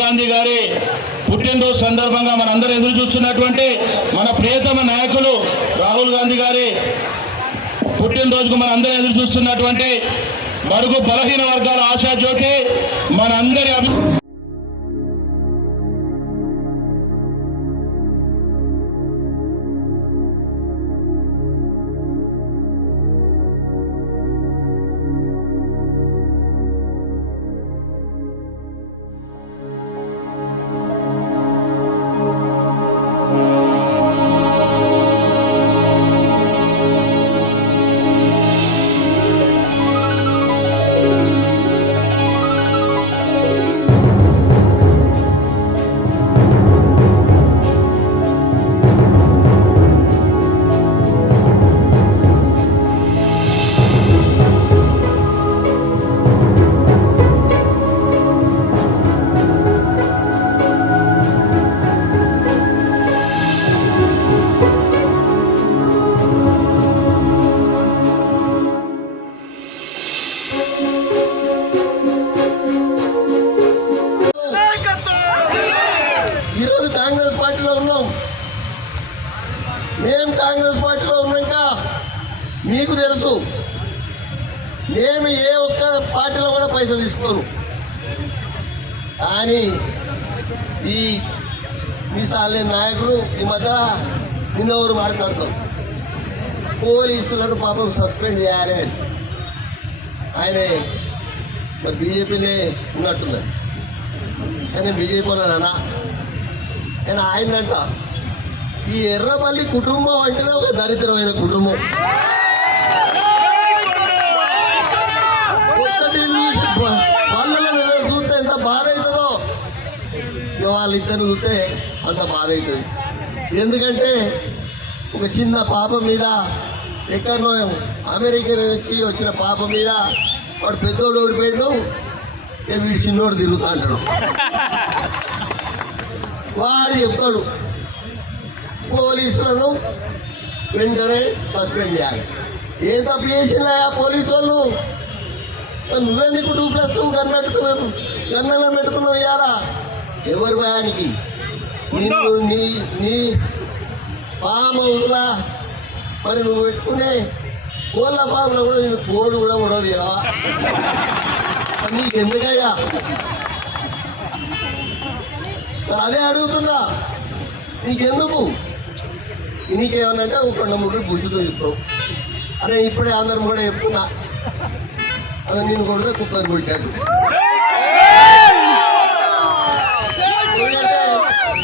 గాంధీ గారి పుట్టినరోజు సందర్భంగా మనందరూ ఎదురు చూస్తున్నటువంటి మన ప్రియతమ నాయకులు రాహుల్ గాంధీ గారి పుట్టినరోజుకు మనందరూ ఎదురు చూస్తున్నటువంటి బడుగు బలహీన వర్గాల ఆశాజ్యోతి మనందరి ఈరోజు కాంగ్రెస్ పార్టీలో ఉన్నాం. మేము కాంగ్రెస్ పార్టీలో ఉన్నాక మీకు తెలుసు, మేము ఏ ఒక్క పార్టీలో కూడా పైసలు తీసుకోను. కానీ ఈ మీసాలే నాయకులు ఈ మధ్య నిన్నెవరు మాట్లాడతాం, పోలీసులను పాపం సస్పెండ్ చేయాలి అని. ఆయనే మరి బీజేపీనే ఉన్నట్టున్నది, ఆయన బీజేపీలోనా? నేను ఆయనంట ఈ ఎర్రపల్లి కుటుంబం అంటేనే ఒక దరిద్రమైన కుటుంబం. ఒక్కటి వాళ్ళని చూస్తే ఎంత బాధ అవుతుందో వాళ్ళిద్దరిని చూస్తే అంత బాధ అవుతుంది. ఎందుకంటే ఒక చిన్న పాప మీద, ఎక్కడనో అమెరికా నుంచి వచ్చిన పాప మీద వాడు పెద్దోడు ఓడిపోయాడు, వీడు చిన్నోడు తిరుగుతా అంటాడు. వాడు చెప్తాడు పోలీసులను వెంటనే సస్పెండ్ చేయాలి. ఏం తప్పు చేసినా పోలీసు వాళ్ళు? నువ్వెందుకు 2+2 గన్నెలా పెట్టుకున్నావు? ఇవ్వాలా ఎవరి భయానికి? నిన్ను నీ పాము అవుతులా మరి నువ్వు పెట్టుకునే కోళ్ళ పాములో కూడా నేను కోడు కూడా ఉండదు కదా. నీకెందుకయ్యా? మరి అదే అడుగుతున్నా, నీకెందుకు? నీకేమన్నంటే ఒక 2-3 గుర్తు చూస్తావు. అరే ఇప్పుడే అందరం కూడా చెప్తున్నా, అది నేను కొడితే కుక్కర్ కొట్టాడు. ఎందుకంటే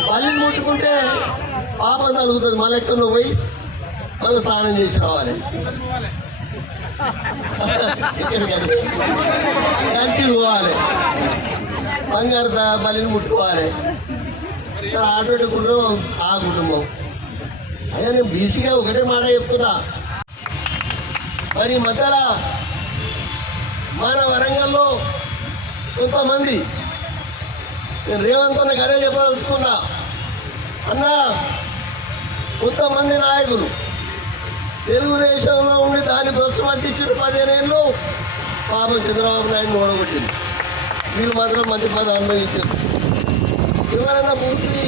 పల్లి ముట్టుకుంటే పాపం తగ్గుతుంది. మళ్ళీ ఎక్కడో పోయి మళ్ళీ స్నానం చేసి రావాలి, కంచి పోవాలి, బంగారు పల్లిని ముట్టుకోవాలి. అటువంటి కుటుంబం ఆ కుటుంబం. అయ్యా నేను బీసీగా ఒకటే మాట చెప్తున్నా, మరి మధ్యలో మన వరంగల్లో కొంతమంది, నేను రేవంత్ అన్నకు అదే చెప్పదలుచుకున్నా, అన్న కొంతమంది నాయకులు తెలుగుదేశంలో ఉండి దాన్ని భ్రష్టు పట్టించిన 15 ఏళ్ళు పాపం చంద్రబాబు నాయుడిని ఓడగొట్టింది. వీళ్ళు మాత్రం మంత్రి పదవి అనుభవించారు. ఎవరైనా పూర్తి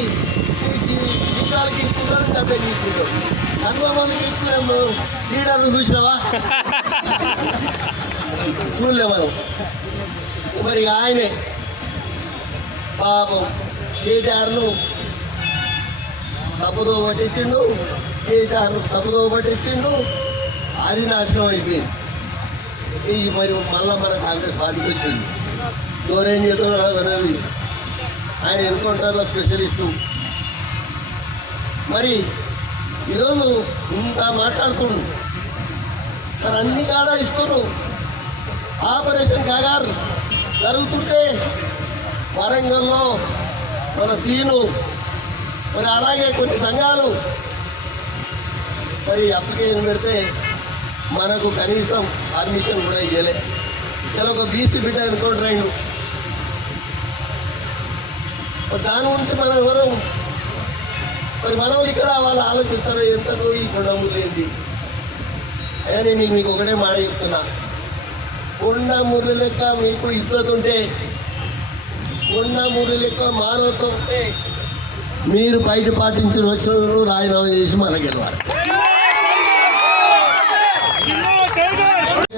జీతాలకి ఇస్తున్నాడు, డబ్బే తీసుకుంటాం. 40 మందికి ఇస్తున్నాము. లీడర్లు చూసినావా? చూడలే మనం. మరి ఆయనే పాపం కేటీఆర్ను తప్పుదో పట్టించిండు, కేసీఆర్ను తప్పుదో పట్టించిండు. అది నాశనం అయిపోయింది. ఈ మరి మళ్ళా మన కాంగ్రెస్ పార్టీకి వచ్చింది. ఎవరేం చేస్తున్నారో అనేది ఆయన ఎన్కౌంటర్లో స్పెషలిస్టు. మరి ఈరోజు ఇంత మాట్లాడుతుండు, మరి అన్ని కాడ ఇస్తున్నారు. ఆపరేషన్ కాగారు జరుగుతుంటే వరంగల్లో మన సీను, మరి అలాగే కొన్ని సంఘాలు మరి అప్లికేషన్ పెడితే మనకు కనీసం పర్మిషన్ కూడా ఇవ్వలే. ఇలా ఒక బీసీ బిడ్డ ఎన్కౌంటర్ అయిండు. దాని గురించి మనం ఎవరు మరి మనం ఇక్కడ వాళ్ళు ఆలోచిస్తారు, ఎంతకు ఈ కొండమూరు ఏంది అని. మీకు ఒకటే మాట చెప్తున్నా, కొండమూరు లెక్క మీకు ఇద్దతుంటే కొండ మురళి ఎక్కువ మానవత్వం ఉంటే మీరు బయట పాటించిన వచ్చిన రాజీనామా చేసి మళ్ళీ గెలవాలి.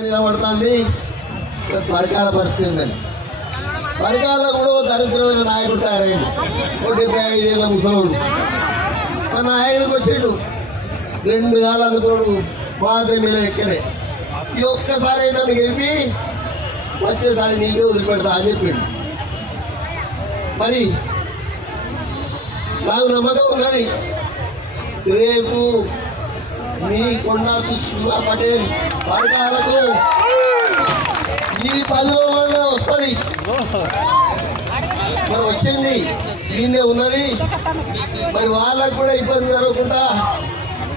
నిలబడుతుంది పరకాల పరిస్థితి ఉందని. పరకాలలో కూడా దరిద్రమైన నాయకుడు తయారైంది. 75 ఏళ్ళ ముసలోడు మన నాయకుడికి వచ్చాడు 2 కాళ్ళు అందుకోడు బాధ మీద ఎక్కనే. ఈ ఒక్కసారి అయితే గెలిపి వచ్చేసారి నీకే వదిలిపెడతా అని చెప్పిండు. మరి నాకు నమ్మకం ఉన్నది రేపు మీ కొండా సుష్మా పటేల్ పరకాలకు ఈ 10 రోజుల్లో వస్తుంది. మరి వచ్చింది దీన్నే ఉన్నది. మరి వాళ్ళకు కూడా ఇబ్బంది జరగకుండా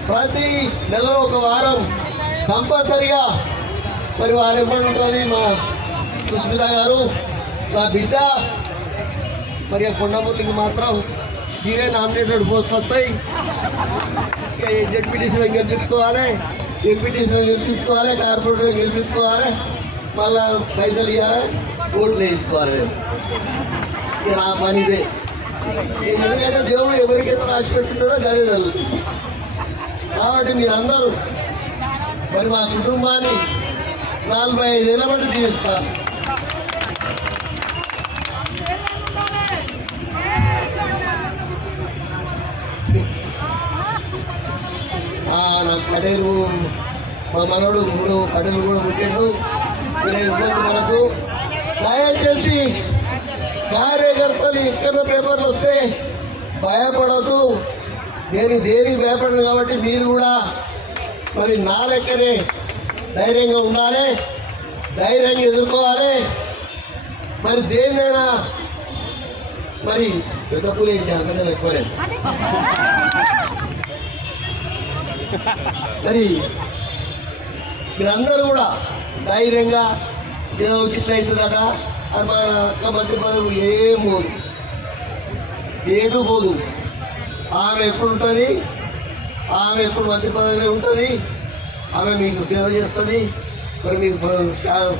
ప్రతి నెలలో 1 వారం కంపల్సరిగా మరి వారు ఎప్పుడు ఉంటుంది మా సుష్మిత గారు నా బిడ్డ మరి ఆ కొండమూర్తికి మాత్రం ఇవే నామినేటెడ్ పోస్ట్ వస్తాయి. జెడ్పీటీసీలో గెలిపించుకోవాలి, ఎంపీటీసీలో గెలిపించుకోవాలి, కార్పొరేటర్లో గెలిపించుకోవాలి, మళ్ళా పైసలు ఇవ్వాలి, ఓట్లు వేయించుకోవాలి. ఇక నా పని ఇదే. ఎందుకంటే దేవుడు ఎవరికైనా రాసి పెట్టుకుంటాడో గదే జరుగుతుంది. కాబట్టి మీరందరూ మరి మా కుటుంబాన్ని 45 ఏళ్ళ బట్టి జీవిస్తారు. నాకు పటేలు మా మనోడు 3 పటేలు కూడా పుట్టిండు. ఇదే ఇబ్బంది మనకు. దయచేసి కార్యకర్తలు ఎక్కడ పేపర్లు వస్తే భయపడదు. నేను దేనికి భయపడను కాబట్టి మీరు కూడా మరి నా లెక్కనే ధైర్యంగా ఉండాలి, ధైర్యంగా ఎదుర్కోవాలి. మరి దేన్నైనా మరి పెద్ద పూలు ఏంటి అంతకన్నా ఎక్కువనే. మరి మీరందరూ కూడా ధైర్యంగా ఏదో ఇట్లా అవుతుందట అది మా అక్క మంత్రి పదవి ఏం పోదు, ఏటు పోదు. ఆమె ఎప్పుడు ఉంటుంది, ఆమె ఎప్పుడు మంత్రి పదవిలో ఉంటుంది. ఆమె మీకు సేవ చేస్తుంది, మరి మీకు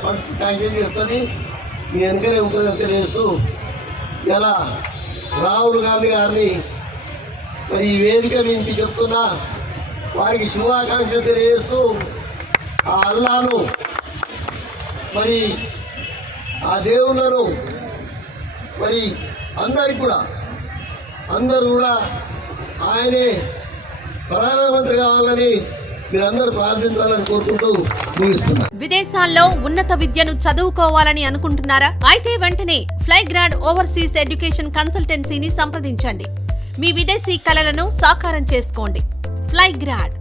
ఫండ్స్ శాంక్షన్ చేస్తుంది, మీ వెనకనే ఉంటుందని తెలియజేస్తూ ఇలా రాహుల్ గాంధీ గారిని మరి ఈ వేదిక మీకు చెప్తున్నా వారికి శుభాకాంక్షలు తెలియజేస్తూ ఆ అల్లాను మరి ఆ దేవుళ్ళను మరి అందరూ కూడా ఆయనే ప్రధానమంత్రి కావాలని మీరందరూ ప్రార్థించాలని కోరుకుంటూ ముగిస్తున్నారు. విదేశాల్లో ఉన్నత విద్యను చదువుకోవాలని అనుకుంటున్నారా? అయితే వెంటనే ఫ్లైగ్రాడ్ ఓవర్సీస్ ఎడ్యుకేషన్ కన్సల్టెన్సీని సంప్రదించండి. మీ విదేశీ కలలను సాకారం చేసుకోండి. ఫ్లైగ్రాడ్